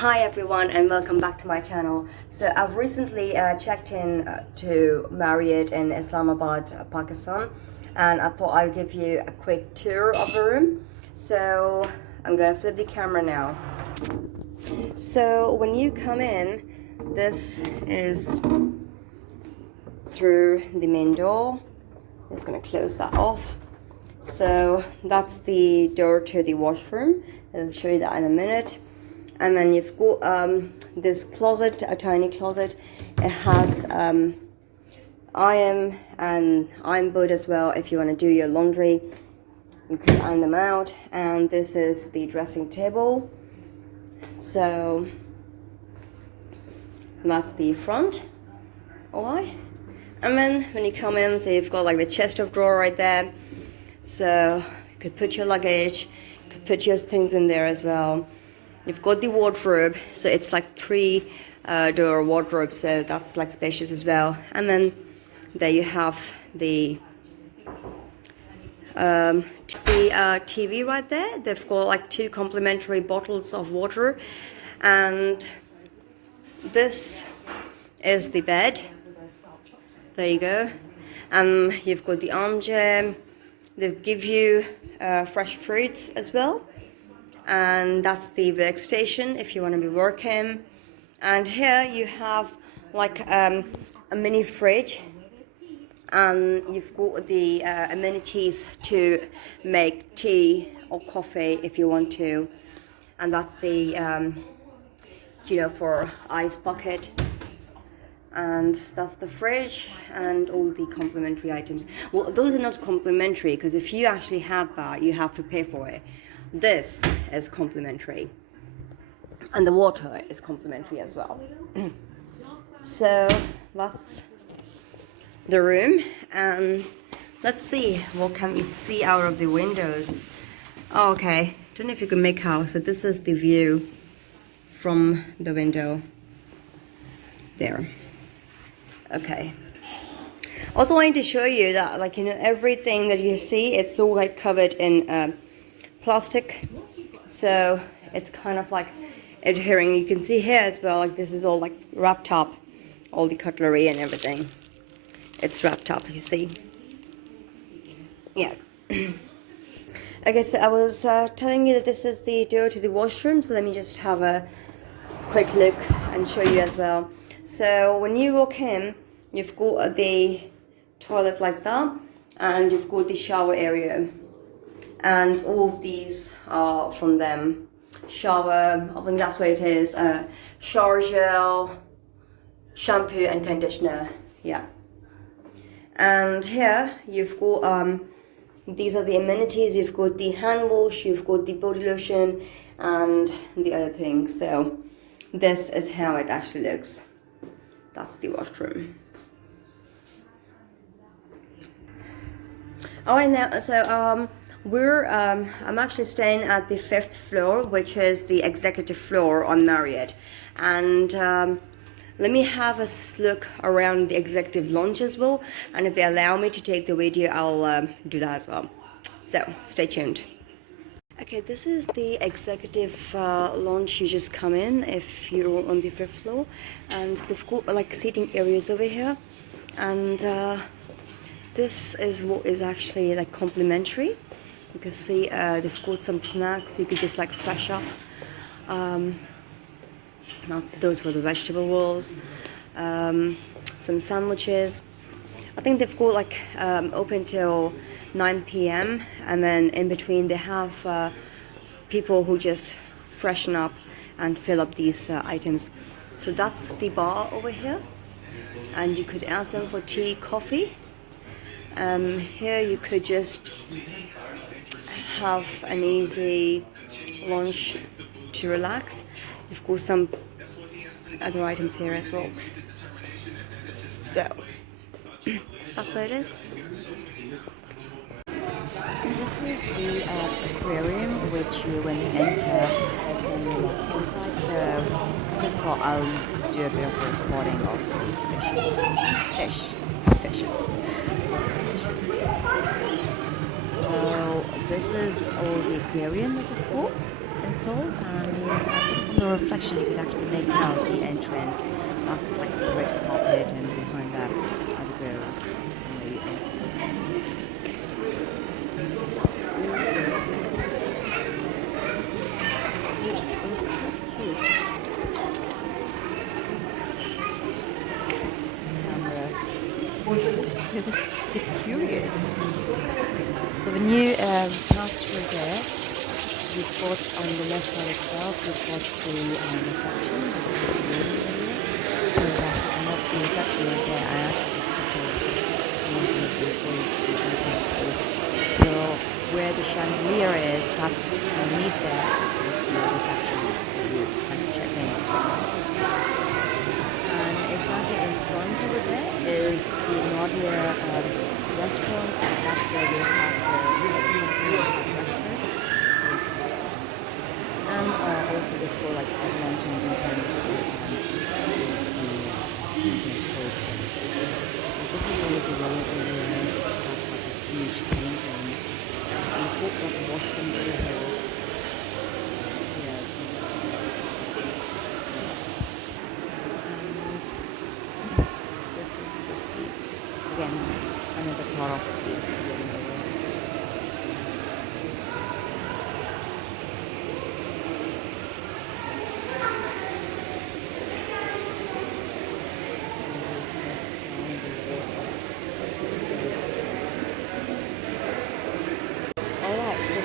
Hi everyone and welcome back to my channel. So I've recently checked in to Marriott in Islamabad, Pakistan, and I thought I'll give you a quick tour of the room. So I'm gonna flip the camera now. So when you come in, this is through the main door. Just gonna close that off. So that's the door to the washroom. I'll show you that in a minute. And then you've got this closet, a tiny closet. It has iron and iron board as well. If you want to do your laundry, you can iron them out. And this is the dressing table. So that's the front. Alright. And then when you come in, so you've got like the chest of drawer right there. So you could put your luggage, you could put your things in there as well. You've got the wardrobe, so it's like three door wardrobe, so that's like spacious as well. And then there you have the TV right there. They've got like two complimentary bottles of water, and this is the bed. There you go. And you've got the armchair. They give you fresh fruits as well. And that's the workstation if you want to be working. And here you have like a mini fridge, and you've got the amenities to make tea or coffee if you want to. And that's the for ice bucket. And that's the fridge and all the complimentary items. Well, those are not complimentary, because if you actually have that, you have to pay for it. This is complimentary, and the water is complimentary as well. So that's the room, and let's see what can we see out of the windows. Oh, okay, don't know if you can make out. So this is the view from the window there. Okay. Also wanted to show you that, like, everything that you see, it's all like covered in plastic, so it's kind of like adhering. You can see here as well, like this is all like wrapped up, all the cutlery and everything. It's wrapped up, you see. Yeah. Okay, so I was telling you that this is the door to the washroom, so let me just have a quick look and show you as well. So when you walk in, you've got the toilet like that, and you've got the shower area. And all of these are from them. Shower, I think that's what it is. Shower gel, shampoo and conditioner. Yeah. And here you've got these are the amenities. You've got the hand wash, you've got the body lotion, and the other things. So this is how it actually looks. That's the washroom. Alright, now so I'm actually staying at the 5th floor, which is the executive floor on Marriott. And let me have a look around the executive lounge as well. And if they allow me to take the video, I'll do that as well. So stay tuned. Okay, this is the executive lounge. You just come in if you're on the 5th floor, and they've got like seating areas over here. And this is what is actually like complimentary. You can see they've got some snacks. You could just like fresh up. Now those were the vegetable rolls. Some sandwiches. I think they've got like open till 9 p.m. and then in between they have people who just freshen up and fill up these items. So that's the bar over here, and you could ask them for tea, coffee. Here you could just have an easy lunch to relax. You've got some other items here as well. So that's what it is. And this is the aquarium, which you, when you enter, inside. So just thought I'll do a bit of recording of fishes. So this is all the aquarium that we've got installed, and from the reflection you can actually make out the entrance. That's like the red carpet, and behind that are the girls when they enter. This is a bit curious. So when you pass through there, you've got on the left side itself, you've got the reception, so that you cannot see the reception right there. I actually so where the chandelier is, that's underneath there, is the reception. You can check in. And exactly in front over there is the Nadia restaurant, and that's where we have the breakfast. And also before like at lunch and dinner. So this is all of the lower area. That's like a huge painting. And the book of Washington Hill. Yeah. This is just the, again, another part of the living area. Alright, so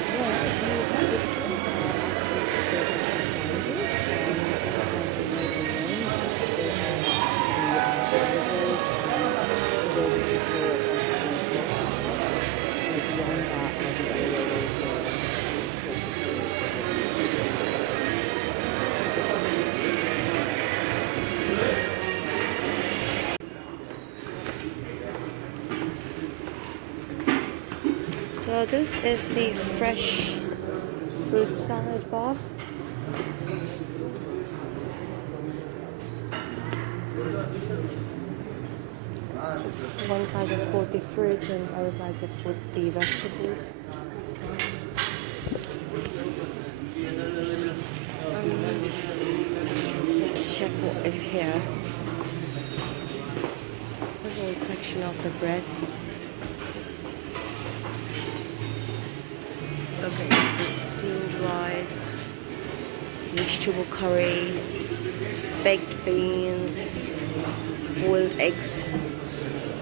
So this is the fresh fruit salad bar. One side they've got the fruits and the other side they've got the vegetables. And let's check what is here. There's a whole section of the breads. Okay, it's steamed rice, vegetable curry, baked beans, boiled eggs,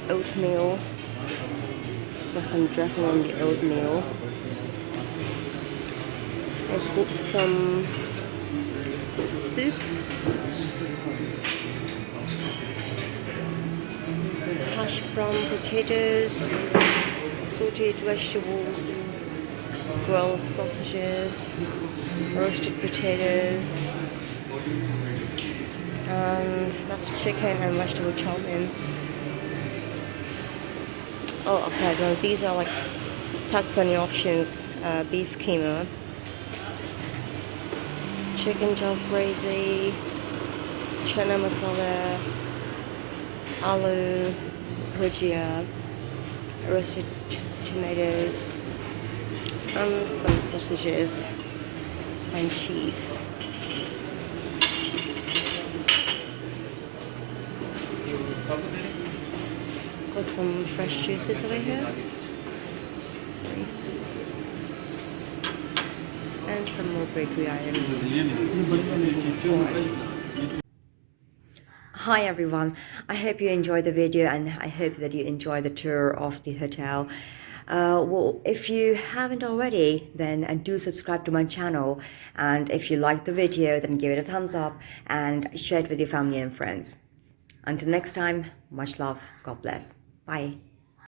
oatmeal, got some dressing on the oatmeal. I've got some soup, hash brown potatoes, sauteed vegetables, grilled sausages, roasted potatoes, that's chicken and vegetable chow mein. Oh, okay, well these are like Pakistani options, beef keema, chicken jalfrezi, chana masala, aloo bhujia, roasted tomatoes, and some sausages and cheese. Got some fresh juices over here. Sorry. And some more bakery items. Hi everyone, I hope you enjoyed the video and I hope that you enjoyed the tour of the hotel. Well, if you haven't already, then do subscribe to my channel, and if you like the video, then give it a thumbs up and share it with your family and friends. Until next time, much love, God bless, bye.